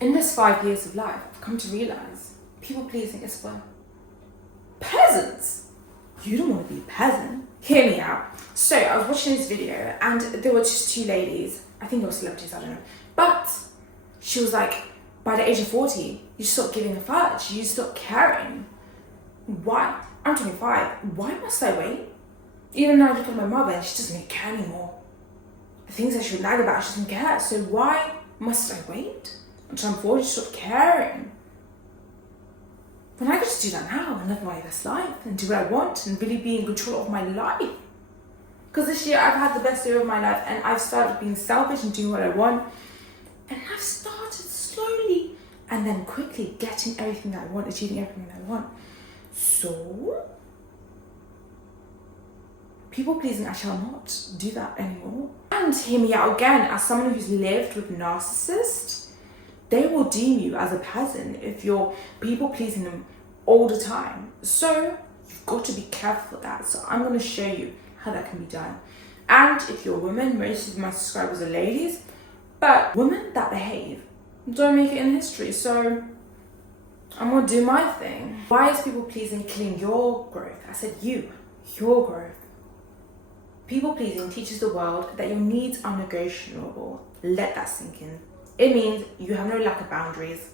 In this 5 years of life, I've come to realize people pleasing is for peasants. You don't want to be a peasant. Hear me out. So I was watching this video and there were just two ladies. I think they were celebrities, I don't know. But she was like, by the age of 40, you stop giving a fudge. You stop caring. Why? I'm 25. Why must I wait? Even now I look at my mother and she doesn't care anymore. The things I should nag about, she doesn't care. So why must I wait until I'm 40 to stop caring? When I could just do that now and live my best life and do what I want and really be in control of my life. Because this year I've had the best year of my life and I've started being selfish and doing what I want. And I've started slowly and then quickly getting everything that I want, achieving everything that I want. So, people pleasing, I shall not do that anymore. And hear me out again, as someone who's lived with narcissists, they will deem you as a peasant if you're people pleasing them all the time. So you've got to be careful for that. So I'm going to show you how that can be done. And if you're a woman, most of my subscribers are ladies, but women that behave don't make it in history. So I'm going to do my thing. Why is people pleasing killing your growth? I said your growth. People pleasing teaches the world that your needs are negotiable. Let that sink in. It means you have no lack of boundaries.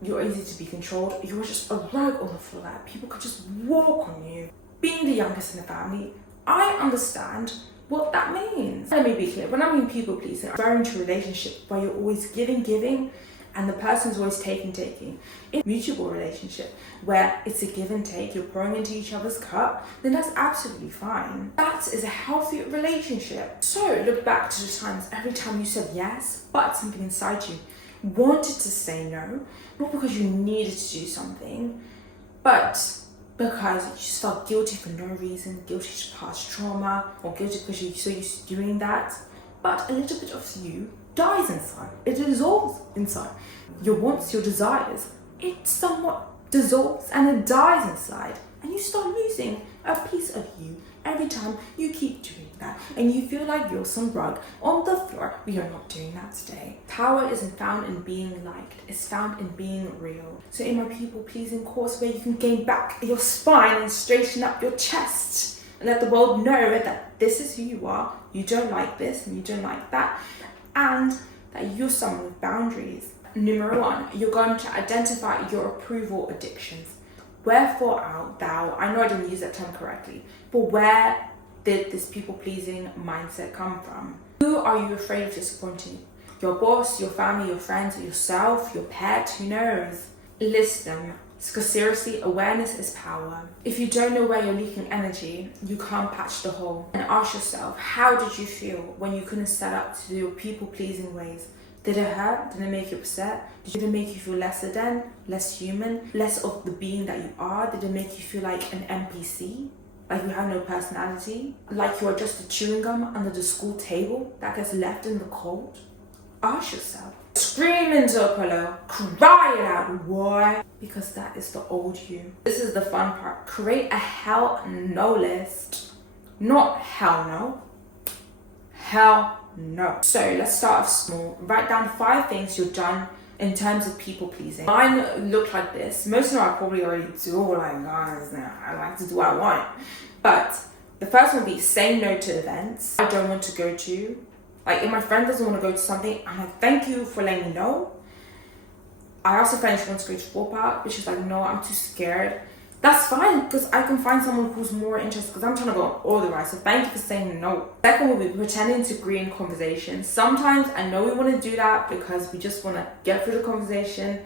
You're easy to be controlled. You're just a rug on the floor that people could just walk on you. Being the youngest in the family, I understand what that means. Let me be clear. When I mean people pleasing, I'm referring to a relationship where you're always giving, and the person's always taking. In a mutual relationship where it's a give and take, you're pouring into each other's cup, then that's absolutely fine. That is a healthy relationship. So look back to the times, every time you said yes, but something inside you wanted to say no, not because you needed to do something, but because you just felt guilty for no reason, guilty to past trauma, or guilty because you're so used to doing that. But a little bit of you dies inside. It dissolves inside. Your wants, your desires, it somewhat dissolves and it dies inside. And you start losing a piece of you every time you keep doing that. And you feel like you're some rug on the floor, but you're not doing that today. Power isn't found in being liked. It's found in being real. So in my people-pleasing course where you can gain back your spine and straighten up your chest and let the world know that this is who you are, you don't like this and you don't like that, and that you're someone with boundaries. Number 1, you're going to identify your approval addictions. Wherefore art thou, I know I didn't use that term correctly, but where did this people-pleasing mindset come from? Who are you afraid of disappointing? Your boss, your family, your friends, yourself, your pet, who knows? List them. Because seriously, awareness is power. If you don't know where you're leaking energy, you can't patch the hole. And ask yourself, how did you feel when you couldn't set up to do your people-pleasing ways? Did it hurt? Did it make you upset? Did it make you feel lesser than, less human, less of the being that you are? Did it make you feel like an NPC? Like you have no personality? Like you are just a chewing gum under the school table that gets left in the cold? Ask yourself. Scream into a pillow, cry it out, why? Because that is the old you. This is the fun part. Create a hell no list. Not hell no. Hell no. So let's start off small. Write down 5 things you've done in terms of people pleasing. Mine look like this. Most of them I probably already do, like guys, I like to do what I want. But the first one would be saying no to events I don't want to go to. Like if my friend doesn't want to go to something, I'm like, thank you for letting me know. I also find she wants to go to sport park, but she's like, no, I'm too scared. That's fine, because I can find someone who's more interested, because I'm trying to go on all the rides, so thank you for saying no. Second will be pretending to agree in conversation. Sometimes I know we want to do that because we just want to get through the conversation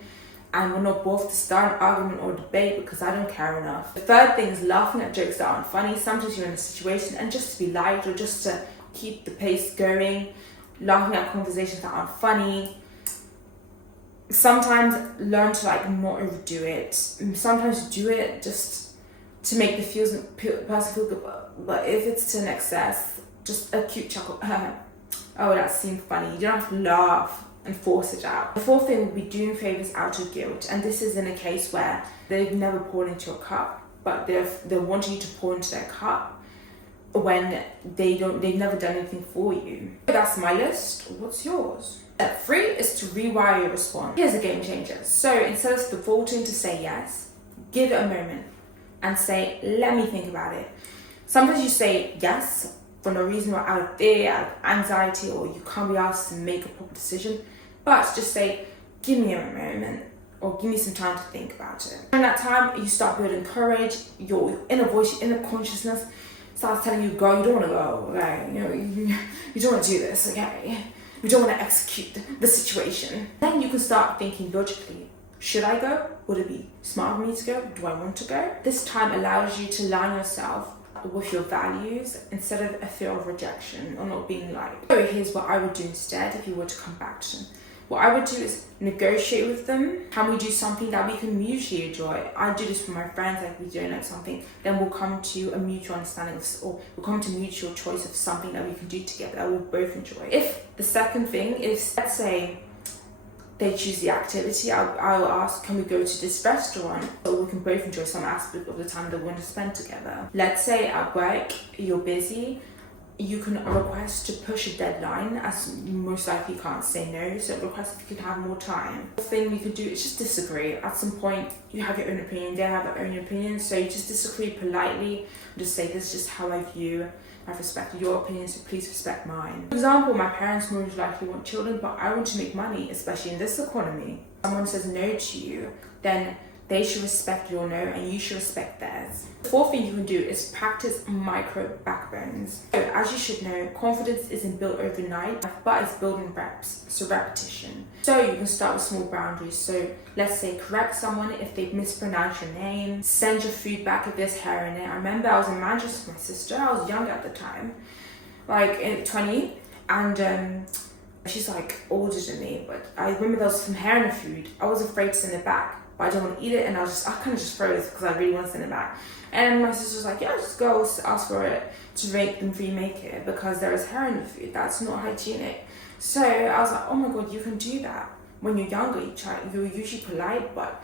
and we're not both to start an argument or debate because I don't care enough. The third thing is laughing at jokes that aren't funny. Sometimes you're in a situation and just to be light or just to keep the pace going, laughing at conversations that aren't funny. Sometimes learn to like not overdo it. Sometimes do it just to make the person feel good. But if it's to an excess, just a cute chuckle. Oh, that seemed funny. You don't have to laugh and force it out. The fourth thing would be doing favors out of guilt. And this is in a case where they've never poured into your cup, but they're wanting you to pour into their cup. when they've never done anything for you. That's my list. What's yours? Step 3 is to rewire your response. Here's a game changer. So instead of defaulting to say yes, give it a moment and say, let me think about it. Sometimes you say yes for no reason, or out of fear, out of anxiety, or you can't be asked to make a proper decision. But just say, give me a moment, or give me some time to think about it. During that time, you start building courage. Your inner voice, your inner consciousness starts telling you, girl, you don't want to go, okay? You don't want to do this, okay? You don't want to execute the situation. Then you can start thinking logically. Should I go? Would it be smart for me to go? Do I want to go? This time allows you to align yourself with your values instead of a fear of rejection or not being liked. So here's what I would do instead if you were to come back to them. What I would do is negotiate with them. Can we do something that we can mutually enjoy? I do this with my friends, like we don't like something, then we'll come to a mutual understanding or we'll come to mutual choice of something that we can do together that we'll both enjoy. If the second thing is, let's say, they choose the activity, I'll ask, can we go to this restaurant so we can both enjoy some aspect of the time that we want to spend together. Let's say at work you're busy, you can request to push a deadline, as you most likely can't say no, so request if you can have more time. The thing you could do is just disagree. At some point you have your own opinion, they have their own opinion, so you just disagree politely, just say, this is just how I view, I've respected your opinion, so please respect mine. For example, my parents most likely want children, but I want to make money, especially in this economy. If someone says no to you, then they should respect your no and you should respect theirs. The fourth thing you can do is practice micro backbones. So as you should know, confidence isn't built overnight, but it's built in reps, so repetition. So you can start with small boundaries. So let's say correct someone if they mispronounce your name, send your food back if there's hair in it. I remember I was in Manchester with my sister, I was young at the time, like 20, and she's like older than me, but I remember there was some hair in the food. I was afraid to send it back, but I don't want to eat it, and I kind of just throw this because I really want to send it back. And my sister was like, yeah, just go ask for it to make them remake it because there is hair in the food. That's not hygienic. So I was like, oh my god, you can do that. When you're younger, you're usually polite, but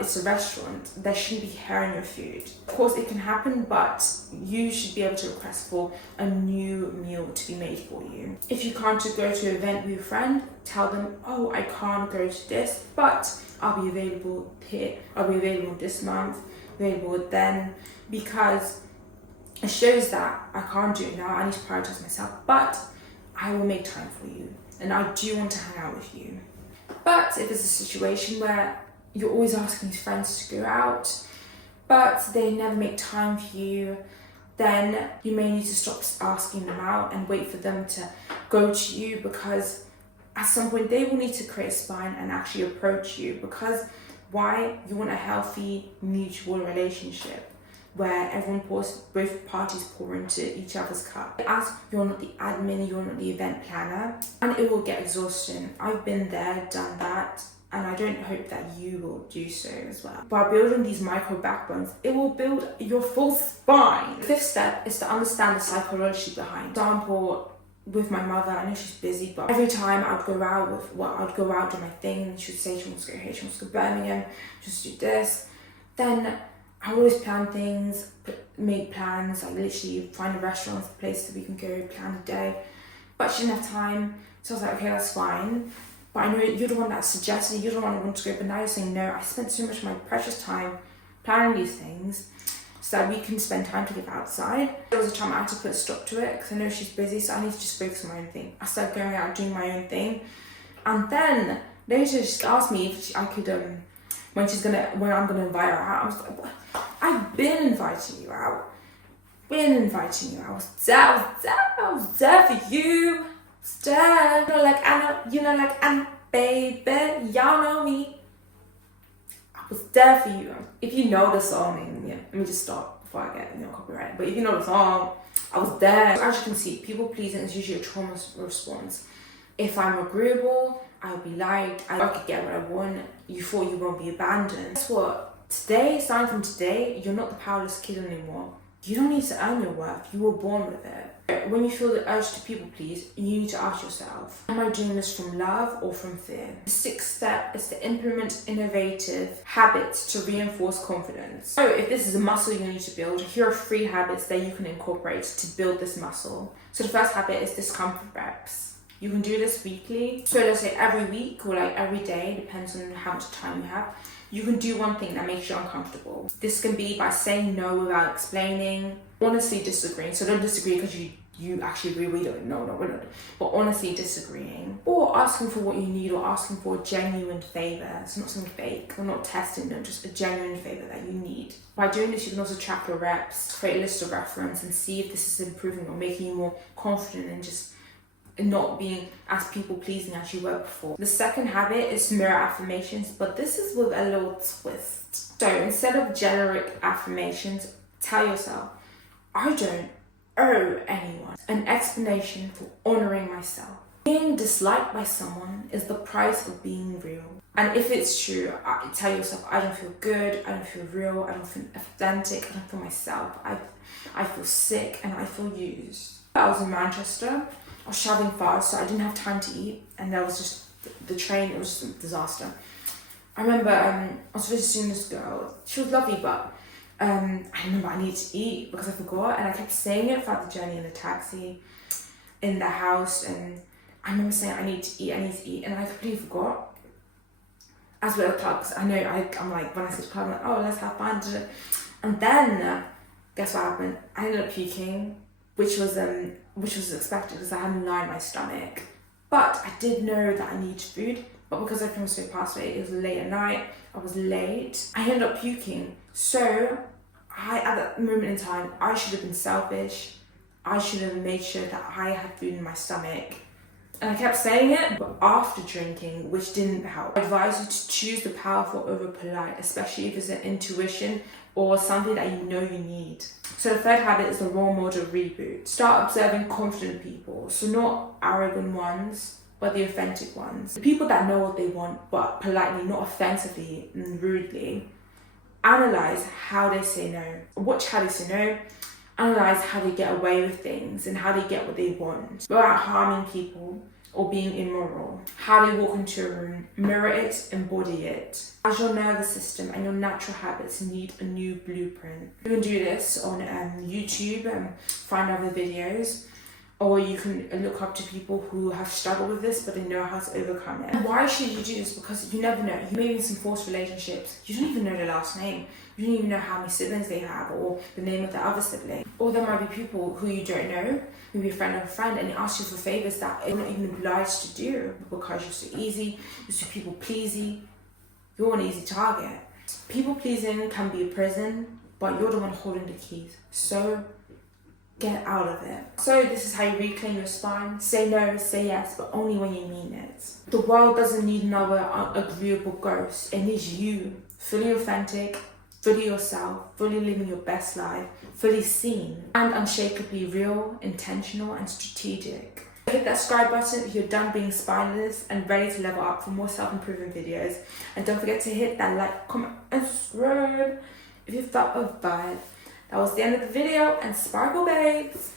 it's a restaurant. There shouldn't be hair in your food. Of course, it can happen, but you should be able to request for a new meal to be made for you. If you can't go to an event with your friend, tell them, oh, I can't go to this, but I'll be available here. I'll be available this month, available then, because it shows that I can't do it now. I need to prioritize myself, but I will make time for you, and I do want to hang out with you. But if it's a situation where you're always asking these friends to go out, but they never make time for you, then you may need to stop asking them out and wait for them to go to you, because at some point they will need to create a spine and actually approach you. Because why? You want a healthy mutual relationship where both parties pour into each other's cup. As you're not the admin, you're not the event planner, and it will get exhausting. I've been there, done that, and I don't hope that you will do so as well. By building these micro backbones, it will build your full spine. The fifth step is to understand the psychology behind. For example, with my mother, I know she's busy, but every time I'd go out, do my thing, and she would say she wants to go here, she wants to go to Birmingham, just do this. Then I always plan things, make plans, like literally find a restaurant, a place that we can go, plan a day. But she didn't have time, so I was like, okay, that's fine. But I know you're the one that suggested it, you're the one who wanted to go, but now you're saying no. I spent so much of my precious time planning these things so that we can spend time together outside. There was a time I had to put a stop to it because I know she's busy, so I need to just focus on my own thing. I started going out doing my own thing, and then later she asked me if I could, when I'm gonna invite her out. I was like, I've been inviting you out. I was there for you. Step, like Anna, baby, y'all know me. I was there for you. If you know the song, let me just stop before I get copyright. But if you know the song, I was there. As you can see, people pleasing is usually a trauma response. If I'm agreeable, I'll be liked. I could get what I want. You thought you won't be abandoned. Guess what? Today, starting from today, you're not the powerless kid anymore. You don't need to earn your worth. You were born with it. When you feel the urge to people please, you need to ask yourself, am I doing this from love or from fear? The sixth step is to implement innovative habits to reinforce confidence. So if this is a muscle you need to build, here are 3 habits that you can incorporate to build this muscle. So the first habit is discomfort reps. You can do this weekly. So let's say every week or like every day, depends on how much time you have. You can do one thing that makes you uncomfortable. This can be by saying no without explaining, honestly disagreeing. So don't disagree because you actually agree, we don't, no, we're not. But honestly disagreeing. Or asking for what you need, or asking for a genuine favor. It's not something fake, or not testing them, just a genuine favor that you need. By doing this, you can also track your reps, create a list of reference, and see if this is improving or making you more confident and just not being as people-pleasing as you were before. The second habit is mirror affirmations, but this is with a little twist. So instead of generic affirmations, tell yourself, I don't owe anyone an explanation for honoring myself. Being disliked by someone is the price of being real. And if it's true, tell yourself, I don't feel good, I don't feel real, I don't feel authentic, I don't feel myself, I feel sick and I feel used. I was in Manchester. I was traveling fast, so I didn't have time to eat, and there was just the train. It was just a disaster. I remember I was visiting this girl. She was lovely, but I remember I needed to eat because I forgot, and I kept saying it throughout the journey in the taxi, in the house, and I remember saying I need to eat, and I completely forgot. As we're at the club, because I know I'm like, when I said club, I'm like, oh, let's have fun, and then guess what happened? I ended up puking, which was expected because I had a line in my stomach. But I did know that I needed food, but because everything was so past late, it was late at night, I was late, I ended up puking. So at that moment in time, I should have been selfish. I should have made sure that I had food in my stomach. And I kept saying it, but after drinking, which didn't help. I advise you to choose the powerful over polite, especially if it's an intuition or something that you know you need. So the third habit is the role model reboot. Start observing confident people. So not arrogant ones, but the authentic ones. The people that know what they want, but politely, not offensively and rudely. Analyze how they say no. Watch how they say no. Analyze how they get away with things and how they get what they want without harming people or being immoral. How they walk into a room, mirror it, embody it. As your nervous system and your natural habits need a new blueprint. You can do this on YouTube and find other videos, or you can look up to people who have struggled with this but they know how to overcome it. And why should you do this? Because you never know. You may be in some forced relationships. You don't even know their last name. You don't even know how many siblings they have or the name of the other sibling. Or there might be people who you don't know, maybe a friend of a friend, and they ask you for favors that you're not even obliged to do because you're so easy, you're so people pleasing, you're an easy target. People pleasing can be a prison, but you're the one holding the keys. So get out of it. So this is how you reclaim your spine. Say no, say yes, but only when you mean it. The world doesn't need another agreeable ghost. It needs you, fully authentic, fully yourself, fully living your best life, fully seen, and unshakably real, intentional, and strategic. Hit that subscribe button if you're done being spineless and ready to level up for more self-improvement videos. And don't forget to hit that like, comment, and subscribe if you felt a vibe. That was the end of the video, and sparkle babes!